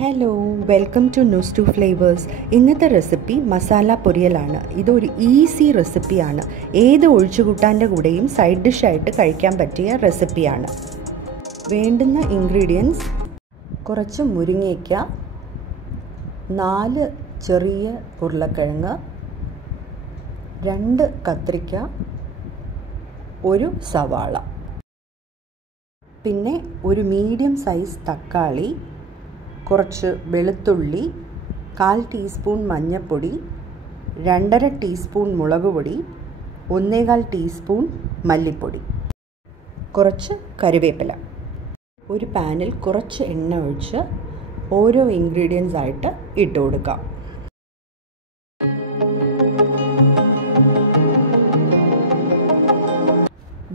Hello, welcome to Nostu Flavours. ഇന്നത്തെ recipe masala പൊരിയലാണ്. ഇതൊരു easy റെസിപ്പിയാണ്. ഏത് ഒഴിച്ചുകൂട്ടാൻ്റെ കൂടെയും സൈഡ് ഡിഷായിട്ട് കഴിക്കാൻ പറ്റിയ റെസിപ്പിയാണ്. വേണ്ടുന്ന ഇൻഗ്രീഡിയൻസ്: കുറച്ച് മുരിങ്ങയ്ക്ക, 4 ചെറിയ ഉരുളക്കിഴങ്ങ്, 2 കത്രിക്ക, 1 സവാള, പിന്നെ ഒരു മീഡിയം സൈസ് തക്കാളി, കുറച്ച് വെളുത്തുള്ളി, 1/4 ടീസ്പൂൺ മഞ്ഞൾപ്പൊടി, 2.5 ടീസ്പൂൺ മുളക് പൊടി, 1/4 ടീസ്പൂൺ മല്ലിപ്പൊടി, കുറച്ച് കറിവേപ്പില. ഒരു പാനിൽ കുറച്ച് എണ്ണ ഒഴിച്ച് ഓരോ ഇൻഗ്രീഡിയൻസ് ആയിട്ട് ഇട്ട് കൊടുക്കാം.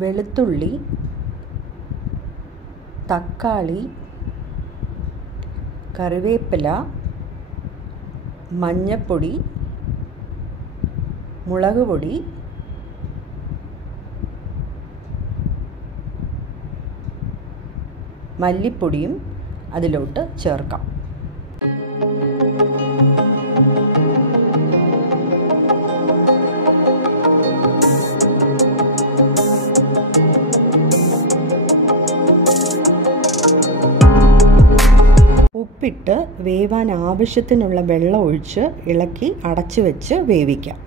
വെളുത്തുള്ളി, തക്കാളി, കറിവേപ്പില, മഞ്ഞൾപ്പൊടി, മുളക് പൊടി, മല്ലിപ്പൊടിയും അതിലോട്ട് ചേർക്കാം. ഉപ്പിട്ട് വേവാൻ ആവശ്യത്തിനുള്ള വെള്ളം ഒഴിച്ച് ഇളക്കി അടച്ചു വെച്ച് വേവിക്കാം.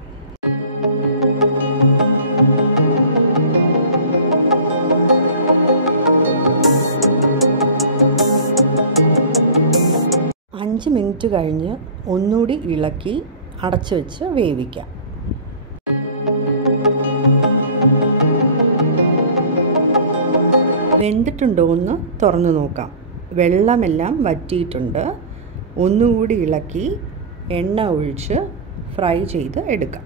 അഞ്ച് മിനിറ്റ് കഴിഞ്ഞ് ഒന്നുകൂടി ഇളക്കി അടച്ചു വെച്ച് വേവിക്കാം. വെന്തിട്ടുണ്ടോ എന്ന് തുറന്നു നോക്കാം. വെള്ളമെല്ലാം വറ്റിയിട്ടുണ്ട്. ഒന്നുകൂടി ഇളക്കി എണ്ണ ഒഴിച്ച് ഫ്രൈ ചെയ്ത് എടുക്കാം.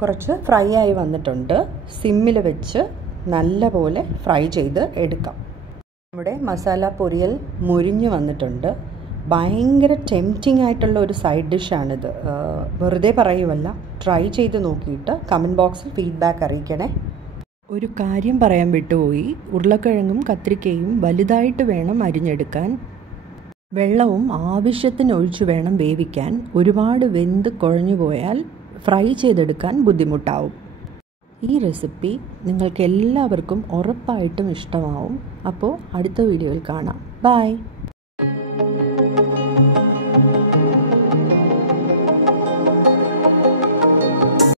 കുറച്ച് ഫ്രൈ ആയി വന്നിട്ടുണ്ട്. സിമ്മിൽ വെച്ച് നല്ലപോലെ ഫ്രൈ ചെയ്ത് എടുക്കാം. നമ്മുടെ മസാല പൊരിയൽ മുരിഞ്ഞ് വന്നിട്ടുണ്ട്. ഭയങ്കര ടെംപ്റ്റിംഗ് ആയിട്ടുള്ള ഒരു സൈഡ് ഡിഷാണിത്. വെറുതെ പറയുമല്ല, ട്രൈ ചെയ്ത് നോക്കിയിട്ട് കമൻറ്റ് ബോക്സിൽ ഫീഡ്ബാക്ക് അറിയിക്കണേ. ഒരു കാര്യം പറയാൻ വിട്ടുപോയി. ഉരുളക്കിഴങ്ങും കത്രിക്കയും വലുതായിട്ട് വേണം അരിഞ്ഞെടുക്കാൻ. വെള്ളവും ആവശ്യത്തിന് ഒഴിച്ചു വേണം വേവിക്കാൻ. ഒരുപാട് വെന്ത് കുഴഞ്ഞു പോയാൽ ഫ്രൈ ചെയ്തെടുക്കാൻ ബുദ്ധിമുട്ടാവും. ഈ റെസിപ്പി നിങ്ങൾക്ക് എല്ലാവർക്കും ഉറപ്പായിട്ടും ഇഷ്ടമാവും. അപ്പോൾ അടുത്ത വീഡിയോയിൽ കാണാം. ബൈ.